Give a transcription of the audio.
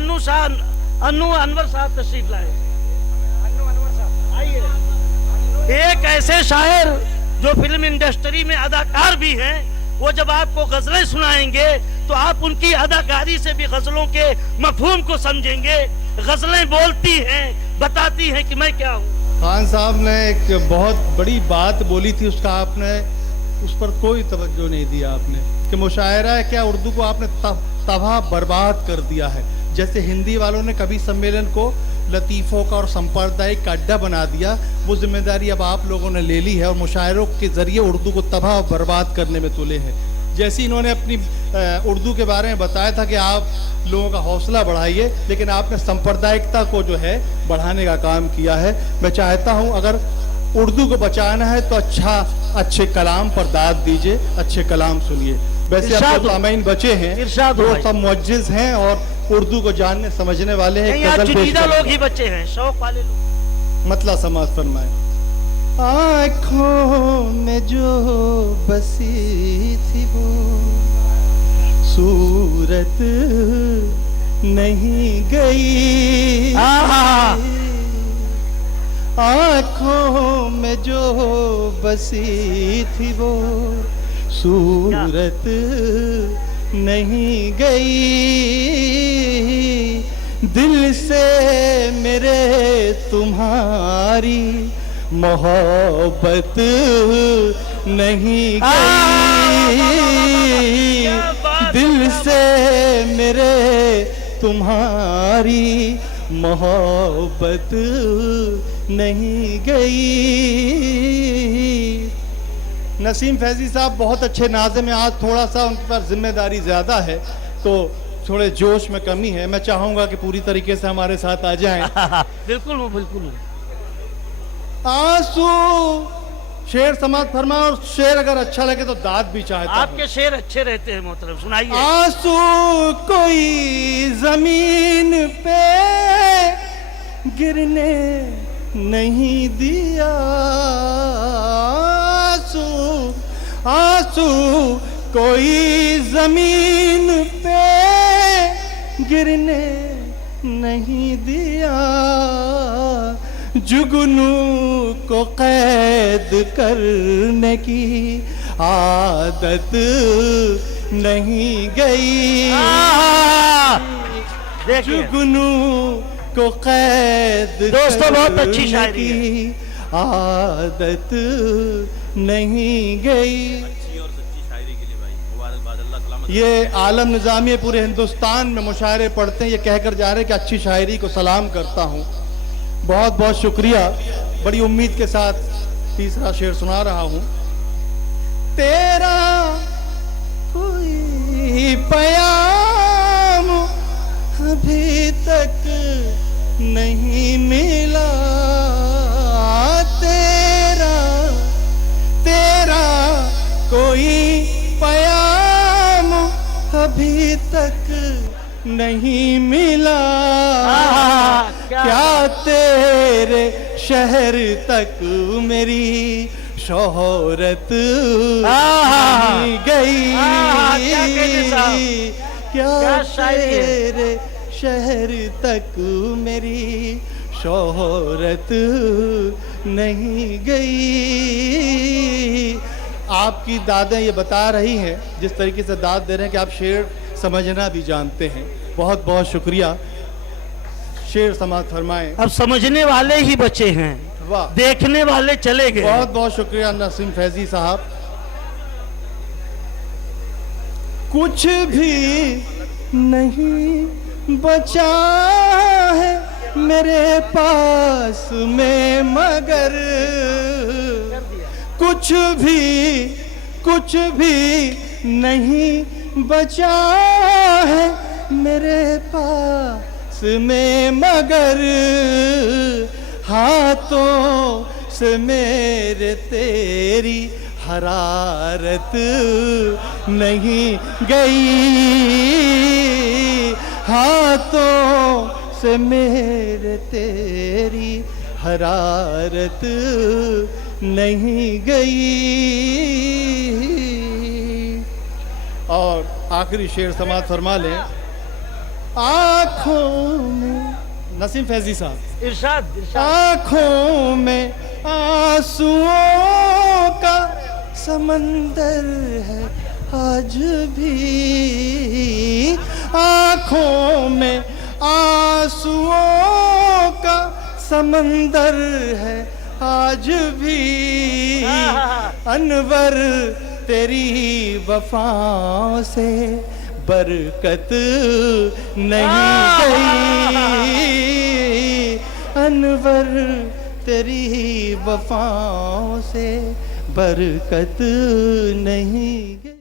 अन्नू अनवर साहब तशरीफ लाए। आइए। एक ऐसे शायर जो फिल्म इंडस्ट्री में अदाकार भी हैं, वो जब आपको गजलें सुनाएंगे तो आप उनकी अदाकारी से भी गजलों के मफहूम को समझेंगे। गजलें बोलती हैं, बताती हैं कि मैं क्या हूँ। खान साहब ने एक बहुत बड़ी बात बोली थी, उसका आपने उस पर कोई तवज्जो नहीं दिया आपने, कि मुशायरा है क्या उर्दू को आपने तबाह बर्बाद कर दिया है। जैसे हिंदी वालों ने कभी सम्मेलन को लतीफ़ों का और सांप्रदायिक का अड्डा बना दिया, वो जिम्मेदारी अब आप लोगों ने ले ली है और मुशायरों के ज़रिए उर्दू को तबाह बर्बाद करने में तुले हैं। जैसे इन्होंने अपनी उर्दू के बारे में बताया था कि आप लोगों का हौसला बढ़ाइए, लेकिन आपने सांप्रदायिकता को जो है बढ़ाने का काम किया है। मैं चाहता हूँ अगर उर्दू को बचाना है तो अच्छे कलाम पर दाद दीजिए, अच्छे कलाम सुनिए। वैसे अब सामीन बचे हैं वो सब मुअज्जिज़ हैं और उर्दू को जानने समझने वाले हैं। चुनिंदा लोग ही बच्चे हैं, शौक वाले लोग। मतलब समाज फरमाए। आँखों में जो बसी थी वो सूरत नहीं गई, आँखों में जो बसी थी वो सूरत नहीं गई, दिल से मेरे तुम्हारी मोहब्बत नहीं गई, दिल से मेरे तुम्हारी मोहब्बत नहीं गई। नसीम फैजी साहब बहुत अच्छे नाज़िम हैं, आज थोड़ा सा उन पर जिम्मेदारी ज़्यादा है तो थोड़े जोश में कमी है। मैं चाहूँगा कि पूरी तरीके से हमारे साथ आ जाएं। बिल्कुल बिल्कुल। आंसू शेर समाज फरमा, और शेर अगर अच्छा लगे तो दाद भी चाहता हूं। आपके शेर अच्छे रहते हैं मोहतरम, सुनाइए। आंसू कोई जमीन पे गिरने नहीं दिया, आंसू कोई जमीन पे गिरने नहीं दिया, जुगनू को कैद करने की आदत नहीं गई, जुगनू को कैद दोस्तों बहुत अच्छी शायरी की आदत नहीं गई। ये आलम निज़ामी पूरे हिंदुस्तान में मुशायरे पढ़ते हैं, ये कहकर जा रहे हैं कि अच्छी शायरी को सलाम करता हूँ। बहुत बहुत शुक्रिया। बड़ी उम्मीद के साथ तीसरा शेर सुना रहा हूँ। तेरा कोई प्याम अभी तक नहीं मिला, तेरा कोई प्याम अभी तक नहीं मिला, क्या तेरे शहर तक मेरी शोहरत नहीं गई, क्या तेरे शहर तक मेरी शोहरत नहीं गई। आपकी दादें ये बता रही हैं, जिस तरीके से दाद दे रहे हैं कि आप शेर समझना भी जानते हैं। बहुत बहुत शुक्रिया। शेर समाज फरमाएं। अब समझने वाले ही बचे हैं, वाह, देखने वाले चले गए। बहुत बहुत शुक्रिया नसीम फैजी साहब। कुछ भी नहीं बचा है मेरे पास में मगर, कुछ भी नहीं बचा है मेरे पास में मगर, हाथों से मेरे तेरी हरारत नहीं गई, हाथों से मेरे तेरी हरारत नहीं गई। और आखिरी शेर समाज फरमा लें। आंखों में, नसीम फैजी साहब, इरशाद इरशाद। आंखों में आंसुओं का समंदर है आज भी, आंखों में आंसुओं का समंदर है आज भी, अनवर तेरी वफाओं से बरकत नहीं गई, अनवर तेरी वफाओं से बरकत नहीं गई।